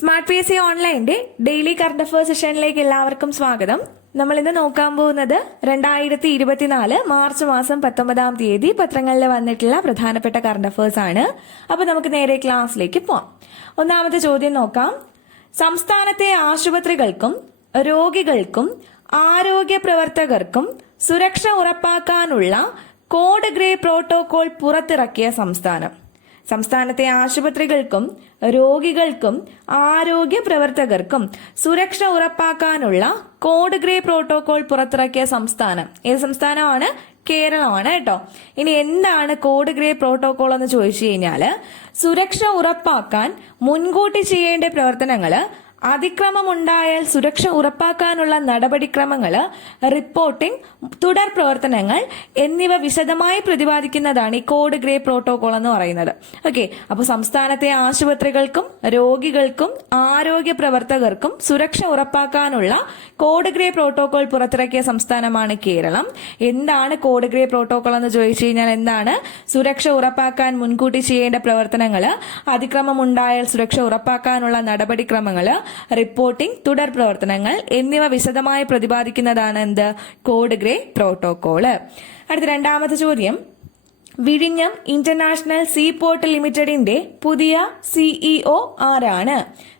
Smart P S C ഓൺലൈന്റെ daily current affairs സെഷനിലേക്ക് എല്ലാവർക്കും സ്വാഗതം. നമ്മൾ ഇന്ന് നോക്കാൻ പോകുന്നത് രണ്ടായിരത്തി ഇരുപത്തിനാല് മാർച്ച് മാസം പത്തൊമ്പതാം തീയതി പത്രങ്ങളിൽ വന്നിട്ടുള്ള പ്രധാനപ്പെട്ട കറണ്ട് അഫയേഴ്സ് ആണ്. അപ്പൊ നമുക്ക് നേരെ ക്ലാസ്സിലേക്ക് പോവാം. ഒന്നാമത്തെ ചോദ്യം നോക്കാം. സംസ്ഥാനത്തെ ആശുപത്രികൾക്കും രോഗികൾക്കും ആരോഗ്യ പ്രവർത്തകർക്കും സുരക്ഷ ഉറപ്പാക്കാനുള്ള കോഡ് ഗ്രേ പ്രോട്ടോകോൾ പുറത്തിറക്കിയ സംസ്ഥാനം. സംസ്ഥാനത്തെ ആശുപത്രികൾക്കും രോഗികൾക്കും ആരോഗ്യ പ്രവർത്തകർക്കും സുരക്ഷ ഉറപ്പാക്കാനുള്ള കോഡ് ഗ്രേ പ്രോട്ടോകോൾ പുറത്തിറക്കിയ സംസ്ഥാനം. ഏത് സംസ്ഥാനമാണ്? കേരളമാണ് കേട്ടോ. ഇനി എന്താണ് കോഡ് ഗ്രേ പ്രോട്ടോകോൾ എന്ന് ചോദിച്ചു കഴിഞ്ഞാൽ സുരക്ഷ ഉറപ്പാക്കാൻ മുൻകൂട്ടി ചെയ്യേണ്ട പ്രവർത്തനങ്ങൾ അതിക്രമമുണ്ടായാൽ സുരക്ഷ ഉറപ്പാക്കാനുള്ള നടപടിക്രമങ്ങൾ റിപ്പോർട്ടിംഗ് തുടർ പ്രവർത്തനങ്ങൾ എന്നിവ വിശദമായി പ്രതിപാദിക്കുന്നതാണ് ഈ കോഡ് ഗ്രേ പ്രോട്ടോകോൾ എന്ന് പറയുന്നത്. ഓക്കെ അപ്പോൾ സംസ്ഥാനത്തെ ആശുപത്രികൾക്കും രോഗികൾക്കും ആരോഗ്യ പ്രവർത്തകർക്കും സുരക്ഷ ഉറപ്പാക്കാനുള്ള കോഡ് ഗ്രേ പ്രോട്ടോകോൾ പുറത്തിറക്കിയ സംസ്ഥാനമാണ് കേരളം. എന്താണ് കോഡ് ഗ്രേ പ്രോട്ടോകോൾ എന്ന് ചോദിച്ചു കഴിഞ്ഞാൽ എന്താണ്? സുരക്ഷ ഉറപ്പാക്കാൻ മുൻകൂട്ടി ചെയ്യേണ്ട പ്രവർത്തനങ്ങൾ അതിക്രമമുണ്ടായാൽ സുരക്ഷ ഉറപ്പാക്കാനുള്ള നടപടിക്രമങ്ങൾ റിപ്പോർട്ടിംഗ് തുടർ പ്രവർത്തനങ്ങൾ എന്നിവ വിശദമായി പ്രതിപാദിക്കുന്നതാണ് എന്ത്? കോഡ് ഗ്രേ പ്രോട്ടോകോൾ അടുത്ത രണ്ടാമത്തെ ചോദ്യം. വിഴിഞ്ഞം ഇന്റർനാഷണൽ സീ പോർട്ട് ലിമിറ്റഡിന്റെ പുതിയ സിഇഒ ആരാണ്?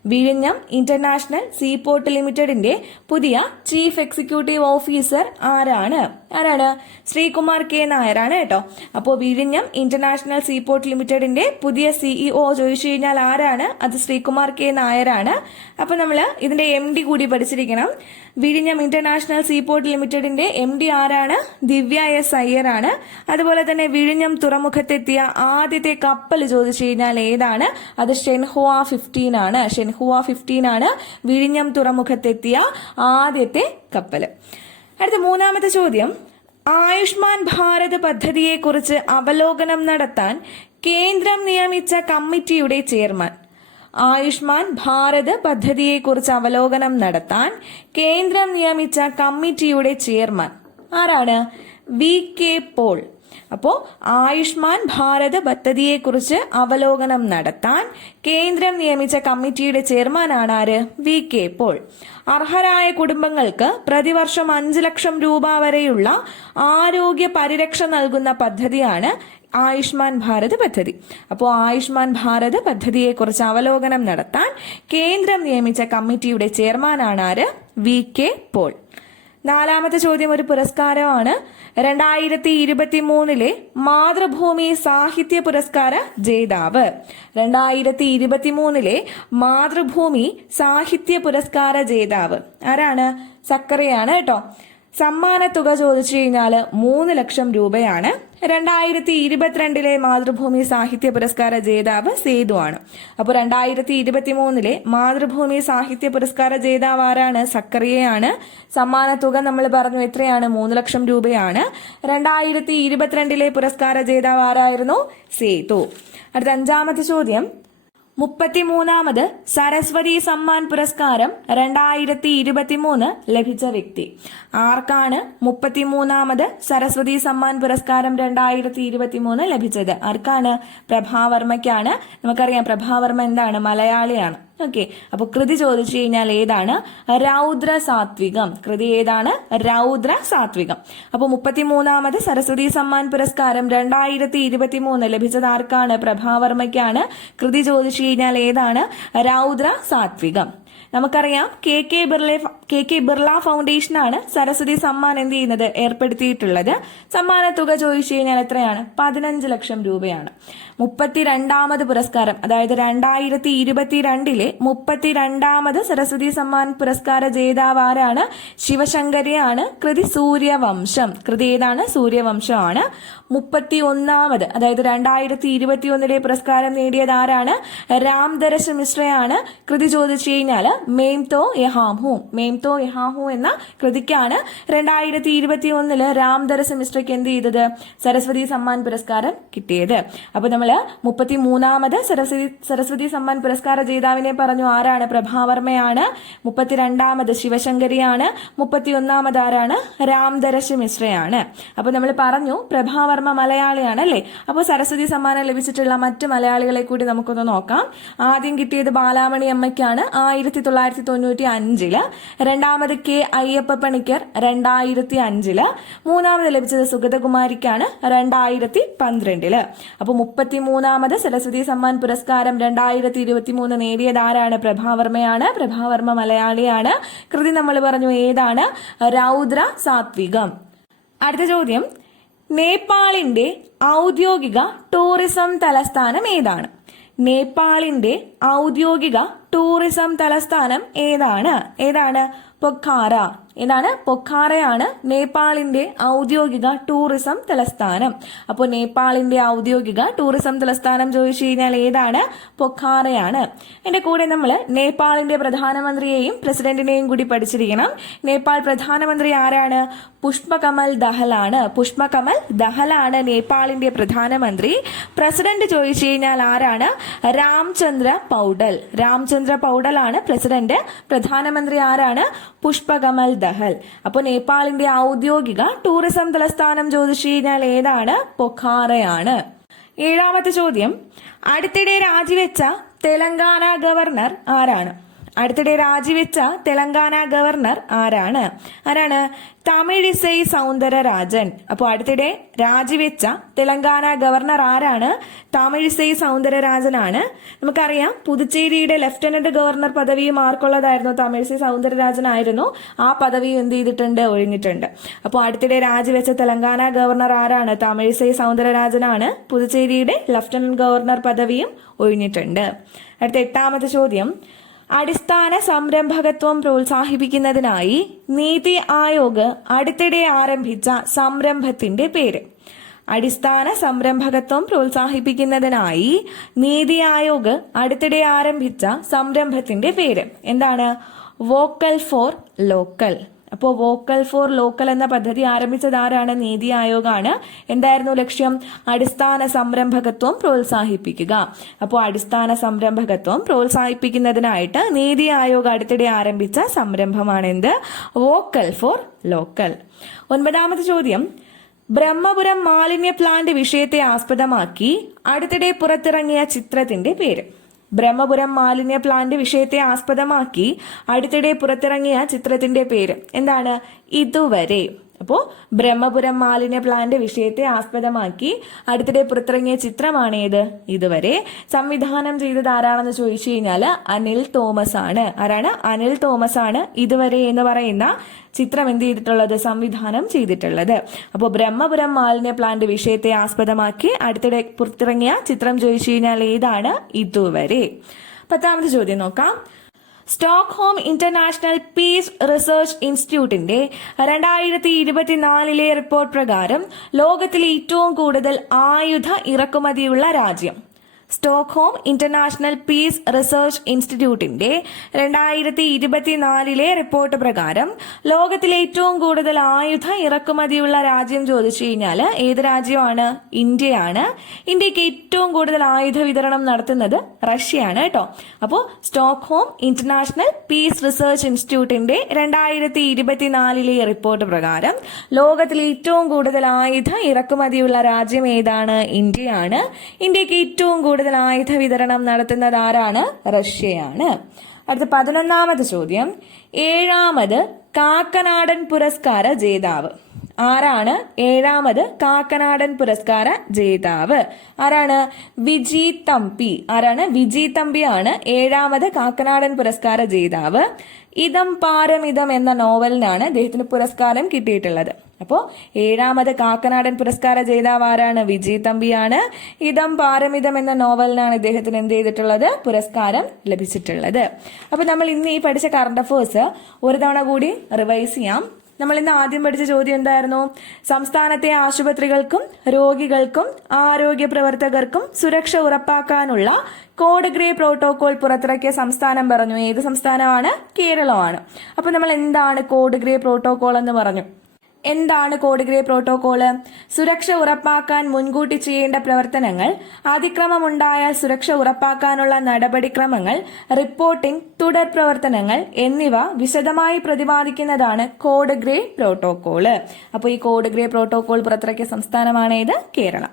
വിഴിഞ്ഞം ഇന്റർനാഷണൽ സീ പോർട്ട് ലിമിറ്റഡിന്റെ പുതിയ ചീഫ് എക്സിക്യൂട്ടീവ് ഓഫീസർ ആരാണ്? ആരാണ്? ശ്രീകുമാർ കെ നായരാണ് കേട്ടോ. അപ്പോൾ വിഴിഞ്ഞം ഇന്റർനാഷണൽ സീ പോർട്ട് ലിമിറ്റഡിന്റെ പുതിയ സിഇഒ ചോദിച്ചു കഴിഞ്ഞാൽ ആരാണ്? അത് ശ്രീകുമാർ കെ നായരാണ്. അപ്പോൾ നമ്മൾ ഇതിന്റെ എം ഡി കൂടി പഠിച്ചിരിക്കണം. വിഴിഞ്ഞം ഇന്റർനാഷണൽ സീ പോർട്ട് ലിമിറ്റഡിന്റെ എം ഡി ആരാണ്? ദിവ്യ എസ് അയ്യറാണ് അതുപോലെ തന്നെ വിഴിഞ്ഞം തുറമുഖത്തെത്തിയ ആദ്യത്തെ കപ്പൽ ചോദിച്ചു കഴിഞ്ഞാൽ ഏതാണ്? അത് ഷെൻഹുവ ഫിഫ്റ്റീൻ ആണ്. ഷെൻഹുവ ഫിഫ്റ്റീൻ ആണ് വിഴിഞ്ഞം തുറമുഖത്തെത്തിയ ആദ്യത്തെ കപ്പൽ. അടുത്ത മൂന്നാമത്തെ ചോദ്യം. ആയുഷ്മാൻ ഭാരത് പദ്ധതിയെക്കുറിച്ച് അവലോകനം നടത്താൻ കേന്ദ്രം നിയമിച്ച കമ്മിറ്റിയുടെ ചെയർമാൻ ആയുഷ്മാൻ ഭാരത് പദ്ധതിയെക്കുറിച്ച് അവലോകനം നടത്താൻ കേന്ദ്രം നിയമിച്ച കമ്മിറ്റിയുടെ ചെയർമാൻ. ആരാണ്? V K Paul. അപ്പോൾ ആയുഷ്മാൻ ഭാരത് പദ്ധതിയെക്കുറിച്ച് അവലോകനം നടത്താൻ കേന്ദ്രം നിയമിച്ച കമ്മിറ്റിയുടെ ചെയർമാനാണ് ആര്? V K Paul. അർഹരായ കുടുംബങ്ങൾക്ക് പ്രതിവർഷം അഞ്ച് ലക്ഷം രൂപ വരെയുള്ള ആരോഗ്യ പരിരക്ഷ നൽകുന്ന പദ്ധതിയാണ് ആയുഷ്മാൻ ഭാരത് പദ്ധതി. അപ്പോൾ ആയുഷ്മാൻ ഭാരത് പദ്ധതിയെക്കുറിച്ച് അവലോകനം നടത്താൻ കേന്ദ്രം നിയമിച്ച കമ്മിറ്റിയുടെ ചെയർമാനാണ് ആര്? വി. കെ. പോൾ. നാലാമത്തെ ചോദ്യം ഒരു പുരസ്കാരമാണ്. രണ്ടായിരത്തി ഇരുപത്തി മൂന്നിലെ മാതൃഭൂമി സാഹിത്യ പുരസ്കാര ജേതാവ്. രണ്ടായിരത്തി ഇരുപത്തി മൂന്നിലെ മാതൃഭൂമി സാഹിത്യ പുരസ്കാര ജേതാവ്. ആരാണ്? സക്കറിയാണ് കേട്ടോ. സമ്മാന തുക ചോദിച്ചു കഴിഞ്ഞാൽ മൂന്ന് ലക്ഷം രൂപയാണ്. രണ്ടായിരത്തി ഇരുപത്തിരണ്ടിലെ മാതൃഭൂമി സാഹിത്യ പുരസ്കാര ജേതാവ് സേതു ആണ്. അപ്പോൾ രണ്ടായിരത്തി ഇരുപത്തി മൂന്നിലെ മാതൃഭൂമി സാഹിത്യ പുരസ്കാര ജേതാവ് ആരാണ്? സക്കറിയയാണ്. സമ്മാന തുക നമ്മൾ പറഞ്ഞു എത്രയാണ്? മൂന്ന് ലക്ഷം രൂപയാണ്. രണ്ടായിരത്തി ഇരുപത്തിരണ്ടിലെ പുരസ്കാര ജേതാവ് ആരായിരുന്നു? സേതു. അടുത്ത അഞ്ചാമത്തെ ചോദ്യം. മുപ്പത്തിമൂന്നാമത് സരസ്വതി സമ്മാൻ പുരസ്കാരം രണ്ടായിരത്തി ഇരുപത്തിമൂന്ന് ലഭിച്ച വ്യക്തി. ആർക്കാണ് മുപ്പത്തിമൂന്നാമത് സരസ്വതി സമ്മാൻ പുരസ്കാരം രണ്ടായിരത്തി ഇരുപത്തിമൂന്ന് ലഭിച്ചത്? ആർക്കാണ്? പ്രഭാവർമ്മയ്ക്കാണ്. നമുക്കറിയാം പ്രഭാവർമ്മ എന്താണ്? മലയാളിയാണ്. ഓക്കെ അപ്പൊ കൃതി ചോദിച്ചു കഴിഞ്ഞാൽ ഏതാണ്? രൗദ്ര സാത്വികം. കൃതി ഏതാണ്? രൗദ്ര സാത്വികം. അപ്പൊ മുപ്പത്തിമൂന്നാമത് സരസ്വതി സമ്മാൻ പുരസ്കാരം രണ്ടായിരത്തി ഇരുപത്തി മൂന്ന് ലഭിച്ചത് ആർക്കാണ്? പ്രഭാവർമ്മയ്ക്കാണ്. കൃതി ചോദിച്ചു കഴിഞ്ഞാൽ ഏതാണ്? രൗദ്ര സാത്വികം. നമുക്കറിയാം K K Birla K K Birla ഫൗണ്ടേഷനാണ് Saraswati Samman എന്ത് ചെയ്യുന്നത്? ഏർപ്പെടുത്തിയിട്ടുള്ളത്. സമ്മാന തുക ചോദിച്ചു കഴിഞ്ഞാൽ എത്രയാണ്? പതിനഞ്ച് ലക്ഷം രൂപയാണ്. മുപ്പത്തിരണ്ടാമത് പുരസ്കാരം അതായത് രണ്ടായിരത്തി ഇരുപത്തിരണ്ടിലെ മുപ്പത്തിരണ്ടാമത് സരസ്വതി സമ്മാൻ പുരസ്കാര ജേതാവ് ആരാണ്? ശിവശങ്കരയാണ്. കൃതി സൂര്യവംശം. കൃതി ഏതാണ്? സൂര്യവംശമാണ്. മുപ്പത്തി ഒന്നാമത് അതായത് രണ്ടായിരത്തി ഇരുപത്തി ഒന്നിലെ പുരസ്കാരം നേടിയത് ആരാണ്? രാംദരശ് മിശ്രയാണ് കൃതി ചോദിച്ചു കഴിഞ്ഞാൽ മെയിംതോ തോ യഹാം യഹാഹു എന്ന കൃതിക്കാണ് രണ്ടായിരത്തി ഇരുപത്തി ഒന്നിൽ രാംധര സെമിസ്റ്റർക്ക് എന്ത് ചെയ്തത്? സരസ്വതി സമ്മാൻ പുരസ്കാരം കിട്ടിയത്. അപ്പൊ നമ്മൾ മുപ്പത്തി മൂന്നാമത് സരസ്വതി സരസ്വതി സമ്മാൻ പുരസ്കാര ജേതാവിനെ പറഞ്ഞു ആരാണ്? പ്രഭാവർമ്മയാണ്. മുപ്പത്തിരണ്ടാമത് ശിവശങ്കരിയാണ്. മുപ്പത്തി ഒന്നാമത് ആരാണ്? രാംധരശ് മിശ്രയാണ് അപ്പൊ നമ്മൾ പറഞ്ഞു പ്രഭാവർമ്മ മലയാളിയാണ് അല്ലേ? അപ്പോൾ സരസ്വതി സമ്മാനം ലഭിച്ചിട്ടുള്ള മറ്റ് മലയാളികളെ കൂടി നമുക്കൊന്ന് നോക്കാം. ആദ്യം കിട്ടിയത് ബാലാമണി അമ്മയ്ക്കാണ് ആയിരത്തി തൊള്ളായിരത്തി തൊണ്ണൂറ്റി അഞ്ചിൽ രണ്ടാമത് കെ അയ്യപ്പ പണിക്കർ രണ്ടായിരത്തി അഞ്ചിൽ മൂന്നാമത് ലഭിച്ചത് സുഗതകുമാരിക്കാണ് രണ്ടായിരത്തി പന്ത്രണ്ടിൽ അപ്പൊ മുപ്പത്തി മൂന്നാമത് സരസ്വതി സമ്മാൻ പുരസ്കാരം രണ്ടായിരത്തി ഇരുപത്തി മൂന്ന് നേടിയത് ആരാണ് പ്രഭാവർമ്മയാണ് പ്രഭാവർമ്മ മലയാളിയാണ്. കൃതി നമ്മൾ പറഞ്ഞു ഏതാണ്? രൗദ്ര സാത്വികം. അടുത്ത ചോദ്യം. നേപ്പാളിന്റെ ഔദ്യോഗിക ടൂറിസം തലസ്ഥാനം ഏതാണ്? നേപ്പാളിന്റെ ഔദ്യോഗിക ടൂറിസം തലസ്ഥാനം ഏതാണ്? ഏതാണ്? പൊഖാറ ഏതാണ്? പൊഖാറയാണ് നേപ്പാളിന്റെ ഔദ്യോഗിക ടൂറിസം തലസ്ഥാനം. അപ്പോൾ നേപ്പാളിന്റെ ഔദ്യോഗിക ടൂറിസം തലസ്ഥാനം ചോദിച്ചു കഴിഞ്ഞാൽ ഏതാണ്? പൊഖാറയാണ് എന്റെ കൂടെ നമ്മൾ നേപ്പാളിന്റെ പ്രധാനമന്ത്രിയെയും പ്രസിഡന്റിനെയും കൂടി പഠിച്ചിരിക്കണം. നേപ്പാൾ പ്രധാനമന്ത്രി ആരാണ്? പുഷ്പകമൽ ദഹലാണ് പുഷ്പകമൽ ദഹലാണ് നേപ്പാളിന്റെ പ്രധാനമന്ത്രി. പ്രസിഡന്റ് ചോദിച്ചു കഴിഞ്ഞാൽ ആരാണ്? രാംചന്ദ്ര പൗഡൽ. രാംചന്ദ്ര പൗഡലാണ് പ്രസിഡന്റ്. പ്രധാനമന്ത്രി ആരാണ്? പുഷ്പകമൽ ദഹൽ. അപ്പോൾ നേപ്പാളിന്റെ ഔദ്യോഗിക ടൂറിസം തലസ്ഥാനം ചോദിച്ചുകഴിഞ്ഞാൽ ഏതാണ്? പൊഖാറയാണ്. ഏഴാമത്തെ ചോദ്യം. അടുത്തിടെ രാജിവെച്ച തെലങ്കാന ഗവർണർ ആരാണ്? അടുത്തിടെ രാജിവെച്ച തെലങ്കാന ഗവർണർ ആരാണ്? ആരാണ്? തമിഴിസൈ സൗന്ദരരാജൻ. അപ്പോൾ അടുത്തിടെ രാജിവെച്ച തെലങ്കാന ഗവർണർ ആരാണ്? തമിഴിസൈ സൗന്ദരരാജനാണ്. നമുക്കറിയാം പുതുച്ചേരിയുടെ ലെഫ്റ്റനന്റ് ഗവർണർ പദവിയും ആർക്കുള്ളതായിരുന്നു? തമിഴിസൈ സൗന്ദരരാജനായിരുന്നു. ആ പദവി എന്ത് ചെയ്തിട്ടുണ്ട്? ഒഴിഞ്ഞിട്ടുണ്ട്. അപ്പോൾ അടുത്തിടെ രാജിവെച്ച തെലങ്കാന ഗവർണർ ആരാണ്? തമിഴിസൈ സൗന്ദരരാജനാണ്. പുതുച്ചേരിയുടെ ലെഫ്റ്റനന്റ് ഗവർണർ പദവിയും ഒഴിഞ്ഞിട്ടുണ്ട്. അടുത്ത എട്ടാമത്തെ ചോദ്യം. അടിസ്ഥാന സംരംഭകത്വം പ്രോത്സാഹിപ്പിക്കുന്നതിനായി നീതി ആയോഗ് അടുത്തിടെ ആരംഭിച്ച സംരംഭത്തിന്റെ പേര്. അടിസ്ഥാന സംരംഭകത്വം പ്രോത്സാഹിപ്പിക്കുന്നതിനായി നീതി ആയോഗ് അടുത്തിടെ ആരംഭിച്ച സംരംഭത്തിന്റെ പേര്. എന്താണ്? Vocal for local. അപ്പോൾ വോക്കൽ ഫോർ ലോക്കൽ എന്ന പദ്ധതി ആരംഭിച്ചത് ആരാണ്? നീതി ആയോഗാണ്. എന്തായിരുന്നു ലക്ഷ്യം? അടിസ്ഥാന സംരംഭകത്വം പ്രോത്സാഹിപ്പിക്കുക. അപ്പോൾ അടിസ്ഥാന സംരംഭകത്വം പ്രോത്സാഹിപ്പിക്കുന്നതിനായിട്ട് നീതി ആയോഗ് അടുത്തിടെ ആരംഭിച്ച സംരംഭമാണ് എന്ത് വോക്കൽ ഫോർ ലോക്കൽ ഒൻപതാമത്തെ ചോദ്യം. ബ്രഹ്മപുരം മാലിന്യ പ്ലാന്റ് വിഷയത്തെ ആസ്പദമാക്കി അടുത്തിടെ പുറത്തിറങ്ങിയ ചിത്രത്തിന്റെ പേര്. ബ്രഹ്മപുരം മാലിന്യ പ്ലാന്റ് വിഷയത്തെ ആസ്പദമാക്കി അടുത്തിടെ പുറത്തിറങ്ങിയ ചിത്രത്തിന്റെ പേര്. എന്താണ്? ഇതുവരെ. അപ്പോൾ ബ്രഹ്മപുരം മാലിന്യ പ്ലാന്റ് വിഷയത്തെ ആസ്പദമാക്കി അടുത്തിടെ പുറത്തിറങ്ങിയ ചിത്രമാണ് ഏത്? ഇതുവരെ സംവിധാനം ചെയ്തത് ആരാണെന്ന് ചോദിച്ചു കഴിഞ്ഞാൽ അനിൽ തോമസ് ആണ്. ആരാണ്? അനിൽ തോമസ് ആണ് ഇതുവരെ എന്ന് പറയുന്ന ചിത്രം എന്ത് ചെയ്തിട്ടുള്ളത്? സംവിധാനം ചെയ്തിട്ടുള്ളത്. അപ്പോൾ ബ്രഹ്മപുരം മാലിന്യ പ്ലാന്റ് വിഷയത്തെ ആസ്പദമാക്കി അടുത്തിടെ പുറത്തിറങ്ങിയ ചിത്രം ചോദിച്ചു കഴിഞ്ഞാൽ ഏതാണ്? ഇതുവരെ. പത്താമത്തെ ചോദ്യം നോക്കാം. സ്റ്റോക്ക്ഹോം ഇന്റർനാഷണൽ പീസ് റിസർച്ച് ഇൻസ്റ്റിറ്റ്യൂട്ടിന്റെ രണ്ടായിരത്തി ഇരുപത്തിനാലിലെ റിപ്പോർട്ട് പ്രകാരം ലോകത്തിലെ ഏറ്റവും കൂടുതൽ ആയുധ ഇറക്കുമതിയുള്ള രാജ്യം. സ്റ്റോക്ക്ഹോം ഇന്റർനാഷണൽ പീസ് റിസർച്ച് ഇൻസ്റ്റിറ്റ്യൂട്ടിന്റെ രണ്ടായിരത്തി ഇരുപത്തിനാലിലെ റിപ്പോർട്ട് പ്രകാരം ലോകത്തിലെ ഏറ്റവും കൂടുതൽ ആയുധ ഇറക്കുമതിയുള്ള രാജ്യം ചോദിച്ചു കഴിഞ്ഞാൽ ഏത് രാജ്യമാണ്? ഇന്ത്യയാണ്. ഇന്ത്യയ്ക്ക് ഏറ്റവും കൂടുതൽ ആയുധ വിതരണം നടത്തുന്നത് റഷ്യയാണ് കേട്ടോ. അപ്പോൾ സ്റ്റോക്ക്ഹോം ഇന്റർനാഷണൽ പീസ് റിസർച്ച് ഇൻസ്റ്റിറ്റ്യൂട്ടിന്റെ രണ്ടായിരത്തി ഇരുപത്തിനാലിലെ റിപ്പോർട്ട് പ്രകാരം ലോകത്തിലെ ഏറ്റവും കൂടുതൽ ആയുധ ഇറക്കുമതിയുള്ള രാജ്യം ഏതാണ്? ഇന്ത്യയാണ്. ഇന്ത്യയ്ക്ക് ഏറ്റവും കൂടുതൽ ആയുധ വിതരണം നടത്തുന്നത് ആരാണ്? റഷ്യയാണ്. അടുത്ത പതിനൊന്നാമത് ചോദ്യം. ഏഴാമത് കാക്കനാടൻ പുരസ്കാര ജേതാവ്. ആരാണ്? ഏഴാമത് കാക്കനാടൻ പുരസ്കാര ജേതാവ്. ആരാണ്? വിജി തമ്പി. ആരാണ്? വിജി തമ്പിയാണ് ഏഴാമത് കാക്കനാടൻ പുരസ്കാര ജേതാവ്. ഇതം പാരമിതം എന്ന നോവലിനാണ് അദ്ദേഹത്തിന് പുരസ്കാരം കിട്ടിയിട്ടുള്ളത്. അപ്പോൾ ഏഴാമത് കാക്കനാടൻ പുരസ്കാര ജേതാവ് ആരാണ്? വിജി തമ്പിയാണ്. ഇതം പാരമിതം എന്ന നോവലിനാണ് ഇദ്ദേഹത്തിന് എന്ത് ചെയ്തിട്ടുള്ളത്? പുരസ്കാരം ലഭിച്ചിട്ടുള്ളത്. അപ്പോൾ നമ്മൾ ഇന്ന് ഈ പഠിച്ച കറണ്ട് അഫേഴ്സ് ഒരു തവണ കൂടി റിവൈസ് ചെയ്യാം. നമ്മൾ ഇന്ന് ആദ്യം പഠിച്ച ചോദ്യം എന്തായിരുന്നു? സംസ്ഥാനത്തെ ആശുപത്രികൾക്കും രോഗികൾക്കും ആരോഗ്യ പ്രവർത്തകർക്കും സുരക്ഷ ഉറപ്പാക്കാനുള്ള കോഡ് ഗ്രേ പ്രോട്ടോകോൾ പുറത്തിറക്കിയ സംസ്ഥാനം പറഞ്ഞു. ഏത് സംസ്ഥാനമാണ്? കേരളമാണ്. അപ്പൊ നമ്മൾ എന്താണ് കോഡ് ഗ്രേ പ്രോട്ടോകോൾ എന്ന് പറഞ്ഞു? എന്താണ് കോഡ് ഗ്രേ പ്രോട്ടോകോൾ? സുരക്ഷ ഉറപ്പാക്കാൻ മുൻകൂട്ടി ചെയ്യേണ്ട പ്രവർത്തനങ്ങൾ അതിക്രമമുണ്ടായാൽ സുരക്ഷ ഉറപ്പാക്കാനുള്ള നടപടിക്രമങ്ങൾ റിപ്പോർട്ടിംഗ് തുടർ പ്രവർത്തനങ്ങൾ എന്നിവ വിശദമായി പ്രതിപാദിക്കുന്നതാണ് കോഡ് ഗ്രേ പ്രോട്ടോകോൾ. അപ്പോൾ ഈ കോഡ് ഗ്രേ പ്രോട്ടോകോൾ പുറത്തിറക്കിയ സംസ്ഥാനമാണ് ഇത് കേരളം.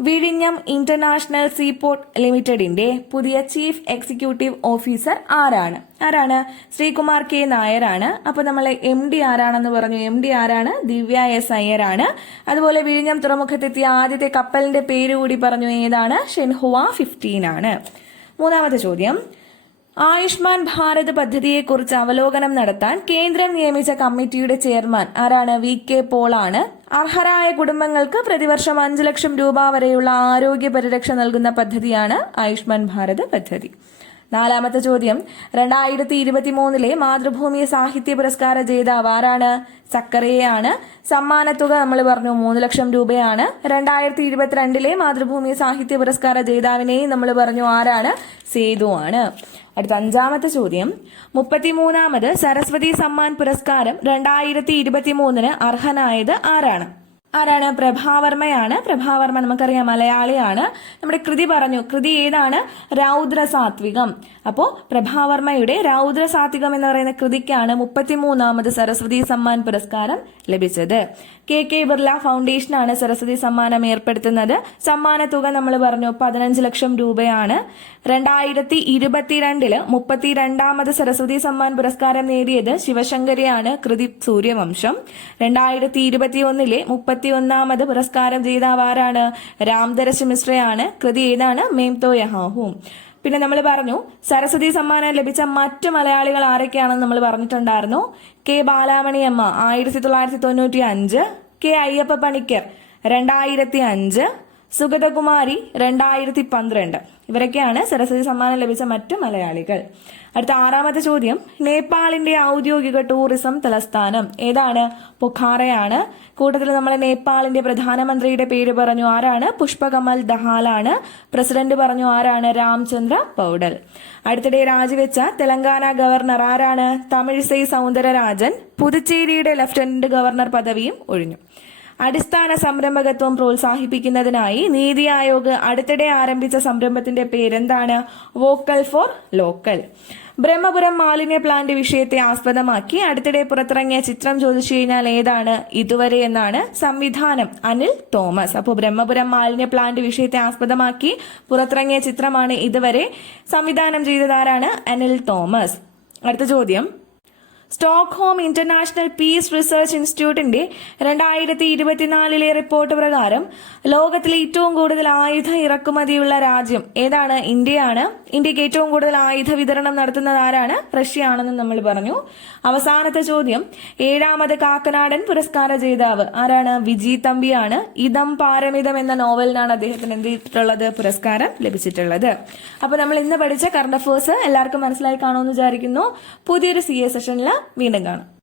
വിഴിഞ്ഞം ഇന്റർനാഷണൽ സീപോർട്ട് ലിമിറ്റഡിന്റെ പുതിയ ചീഫ് എക്സിക്യൂട്ടീവ് ഓഫീസർ ആരാണ്? ആരാണ്? ശ്രീകുമാർ കെ. നായരാണ്. അപ്പൊ നമ്മൾ എം ഡി ആരാണെന്ന് പറഞ്ഞു. എം ഡി ആരാണ്? ദിവ്യ എസ്. അയ്യരാണ്. അതുപോലെ വിഴിഞ്ഞം തുറമുഖത്തെത്തിയ ആദ്യത്തെ കപ്പലിന്റെ പേര് കൂടി പറഞ്ഞു. ഏതാണ്? ഷെൻഹുവ ഫിഫ്റ്റീൻ ആണ്. മൂന്നാമത്തെ ചോദ്യം. ആയുഷ്മാൻ ഭാരത് പദ്ധതിയെക്കുറിച്ച് അവലോകനം നടത്താൻ കേന്ദ്രം നിയമിച്ച കമ്മിറ്റിയുടെ ചെയർമാൻ ആരാണ് വി കെ പോളാണ്. അർഹരായ കുടുംബങ്ങൾക്ക് പ്രതിവർഷം അഞ്ച് ലക്ഷം രൂപ വരെയുള്ള ആരോഗ്യ പരിരക്ഷ നൽകുന്ന പദ്ധതിയാണ് ആയുഷ്മാൻ ഭാരത് പദ്ധതി. നാലാമത്തെ ചോദ്യം. രണ്ടായിരത്തി ഇരുപത്തി മൂന്നിലെ മാതൃഭൂമി സാഹിത്യ പുരസ്കാര ജേതാവ് ആരാണ്? സക്കറിയയാണ്. സമ്മാനത്തുക നമ്മൾ പറഞ്ഞു മൂന്ന് ലക്ഷം രൂപയാണ്. രണ്ടായിരത്തി ഇരുപത്തിരണ്ടിലെ മാതൃഭൂമി സാഹിത്യ പുരസ്കാര ജേതാവിനെയും നമ്മൾ പറഞ്ഞു ആരാണ്? സേതു ആണ്. അടുത്ത അഞ്ചാമത്തെ ചോദ്യം. മുപ്പത്തിമൂന്നാമത് സരസ്വതി സമ്മാൻ പുരസ്കാരം രണ്ടായിരത്തി ഇരുപത്തി മൂന്നിന് അർഹനായത് ആരാണ്? ആരാണ്? പ്രഭാവർമ്മയാണ്. പ്രഭാവർമ്മ നമുക്കറിയാം മലയാളിയാണ്. നമ്മുടെ കൃതി പറഞ്ഞു. കൃതി ഏതാണ്? രൗദ്രസാത്വികം. അപ്പോൾ അപ്പോ പ്രഭാവർമ്മയുടെ രൗദ്രസാത്വികം എന്ന് പറയുന്ന കൃതിക്കാണ് മുപ്പത്തിമൂന്നാമത് സരസ്വതി സമ്മാൻ പുരസ്കാരം ലഭിച്ചത്. കെ കെ ബിർല ഫൗണ്ടേഷനാണ് സരസ്വതി സമ്മാനം ഏർപ്പെടുത്തുന്നത്. സമ്മാന തുക നമ്മൾ പറഞ്ഞു പതിനഞ്ച് ലക്ഷം രൂപയാണ്. രണ്ടായിരത്തി ഇരുപത്തിരണ്ടിൽ മുപ്പത്തിരണ്ടാമത് സരസ്വതി സമ്മാൻ പുരസ്കാരം നേടിയത് ശിവശങ്കരിയാണ് കൃതി സൂര്യവംശം. രണ്ടായിരത്തി ഇരുപത്തിയൊന്നിലെ മുപ്പത്തിയൊന്നാമത് പുരസ്കാരം ജേതാവ് ആരാണ്? രാംധരശ് മിശ്രയാണ് കൃതി ഏതാണ്? മേംതോ യഹാഹും പിന്നെ നമ്മൾ പറഞ്ഞു സരസ്വതി സമ്മാനം ലഭിച്ച മറ്റു മലയാളികൾ ആരൊക്കെയാണെന്ന് നമ്മൾ പറഞ്ഞിട്ടുണ്ടായിരുന്നു. കെ ബാലാമണി അമ്മ ആയിരത്തി തൊള്ളായിരത്തി തൊണ്ണൂറ്റി അഞ്ച് കെ അയ്യപ്പ പണിക്കർ രണ്ടായിരത്തി അഞ്ച് സുഗതകുമാരി രണ്ടായിരത്തി പന്ത്രണ്ട് ഇവരൊക്കെയാണ് സരസ്വതി സമ്മാനം ലഭിച്ച മറ്റു മലയാളികൾ. അടുത്ത ആറാമത്തെ ചോദ്യം നേപ്പാളിന്റെ ഔദ്യോഗിക ടൂറിസം തലസ്ഥാനം ഏതാണ്? പൊഖാറയാണ്. കൂട്ടത്തിൽ നമ്മൾ നേപ്പാളിന്റെ പ്രധാനമന്ത്രിയുടെ പേര് പറഞ്ഞു ആരാണ്? പുഷ്പകമൽ ദഹാലാണ്. പ്രസിഡന്റ് പറഞ്ഞു ആരാണ്? രാംചന്ദ്ര പൗഡൽ. അടുത്തിടെ രാജിവെച്ച തെലങ്കാന ഗവർണർ ആരാണ്? തമിഴിസൈ സൗന്ദരരാജൻ. പുതുച്ചേരിയുടെ ലഫ്റ്റനന്റ് ഗവർണർ പദവിയും ഒഴിഞ്ഞു. അടിസ്ഥാന സംരംഭകത്വം പ്രോത്സാഹിപ്പിക്കുന്നതിനായി നീതി ആയോഗ് അടുത്തിടെ ആരംഭിച്ച സംരംഭത്തിന്റെ പേരെന്താണ്? Vocal for local. ബ്രഹ്മപുരം മാലിന്യ പ്ലാന്റ് വിഷയത്തെ ആസ്പദമാക്കി അടുത്തിടെ പുറത്തിറങ്ങിയ ചിത്രം ചോദിച്ചു കഴിഞ്ഞാൽ ഏതാണ്? ഇതുവരെ എന്നാണ് സംവിധാനം അനിൽ തോമസ്. അപ്പോൾ ബ്രഹ്മപുരം മാലിന്യ പ്ലാന്റ് വിഷയത്തെ ആസ്പദമാക്കി പുറത്തിറങ്ങിയ ചിത്രമാണ് ഇതുവരെ. സംവിധാനം ചെയ്തതാരാണ് അനിൽ തോമസ്? അടുത്ത ചോദ്യം. സ്റ്റോക്ക്ഹോം ഇന്റർനാഷണൽ പീസ് റിസർച്ച് ഇൻസ്റ്റിറ്റ്യൂട്ടിന്റെ രണ്ടായിരത്തി ഇരുപത്തിനാലിലെ റിപ്പോർട്ട് പ്രകാരം ലോകത്തിലെ ഏറ്റവും കൂടുതൽ ആയുധ ഇറക്കുമതിയുള്ള രാജ്യം ഏതാണ്? ഇന്ത്യയാണ്. ഇന്ത്യയ്ക്ക് ഏറ്റവും കൂടുതൽ ആയുധ വിതരണം നടത്തുന്നത് ആരാണ്? റഷ്യ ആണെന്ന് നമ്മൾ പറഞ്ഞു. അവസാനത്തെ ചോദ്യം ഏഴാമത് കാക്കനാടൻ പുരസ്കാര ജേതാവ് ആരാണ്? വിജി തമ്പിയാണ്. ഇതം പാരമിതം എന്ന നോവലിനാണ് അദ്ദേഹത്തിന് എന്ത് ചെയ്തിട്ടുള്ളത്? പുരസ്കാരം ലഭിച്ചിട്ടുള്ളത്. അപ്പൊ നമ്മൾ ഇന്ന് പഠിച്ച കറണ്ട് അഫേഴ്സ് എല്ലാവർക്കും മനസ്സിലായി കാണുമെന്ന് വിചാരിക്കുന്നു. പുതിയൊരു സി എ സെഷനിൽ വീണ്ടും കാണാം.